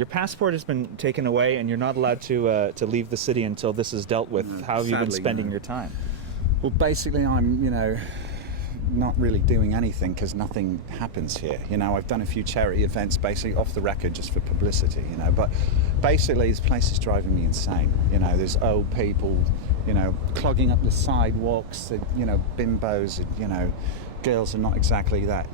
Your passport has been taken away, and you're not allowed to leave the city until this is dealt with. No, How have you been sadly, spending no. your time? Well, basically, I'm, not really doing anything because nothing happens here. I've done a few charity events, basically off the record, just for publicity. But basically, this place is driving me insane. There's old people, clogging up the sidewalks. Bimbos. Girls are not exactly that,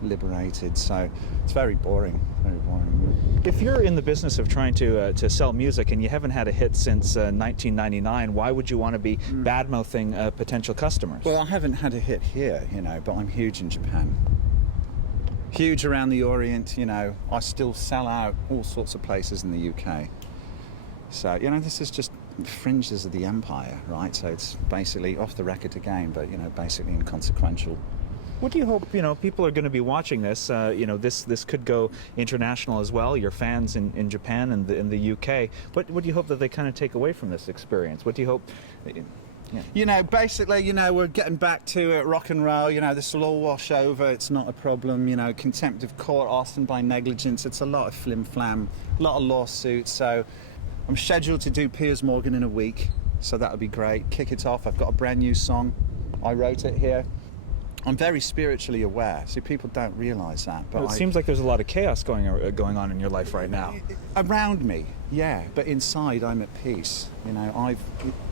liberated. So it's very boring. Very boring. If you're in the business of trying to sell music and you haven't had a hit since 1999, why would you want to be bad-mouthing potential customers? Well, I haven't had a hit here, but I'm huge in Japan. Huge around the Orient, I still sell out all sorts of places in the UK. So, this is just fringes of the empire, right? So it's basically off the record again, but, basically inconsequential. What do you hope, people are going to be watching this, this could go international as well, your fans in Japan and in the UK. What do you hope that they kind of take away from this experience? What do you hope... Basically, we're getting back to rock and roll. This will all wash over. It's not a problem. Contempt of court, arson by negligence. It's a lot of flim-flam, a lot of lawsuits. So I'm scheduled to do Piers Morgan in a week, so that'll be great. Kick it off. I've got a brand new song. I wrote it here. I'm very spiritually aware, so people don't realise that. But well, it seems like there's a lot of chaos going on in your life right now. Around me, yeah, but inside I'm at peace. I've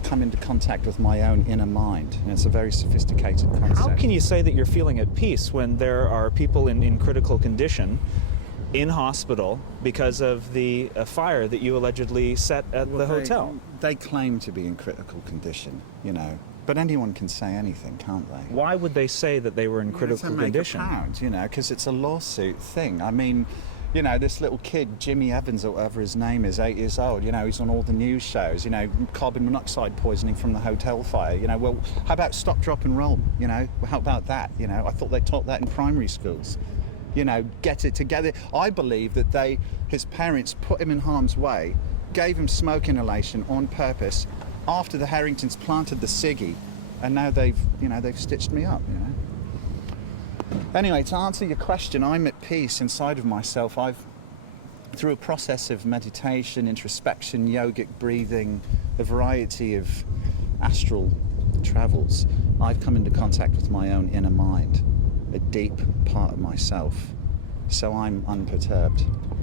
come into contact with my own inner mind, and it's a very sophisticated concept. How can you say that you're feeling at peace when there are people in critical condition in hospital because of the fire that you allegedly set at the hotel? They claim to be in critical condition, But anyone can say anything, can't they? Why would they say that they were in critical condition? Because it's a lawsuit thing. I mean, this little kid, Jimmy Evans or whatever his name is, 8 years old, he's on all the news shows, carbon monoxide poisoning from the hotel fire, well, how about stop, drop and roll, how about that, I thought they taught that in primary schools. Get it together. I believe that his parents put him in harm's way, gave him smoke inhalation on purpose, after the Harringtons planted the ciggy, and now they've stitched me up, Anyway, to answer your question, I'm at peace inside of myself. Through a process of meditation, introspection, yogic breathing, a variety of astral travels, I've come into contact with my own inner mind, a deep part of myself. So I'm unperturbed.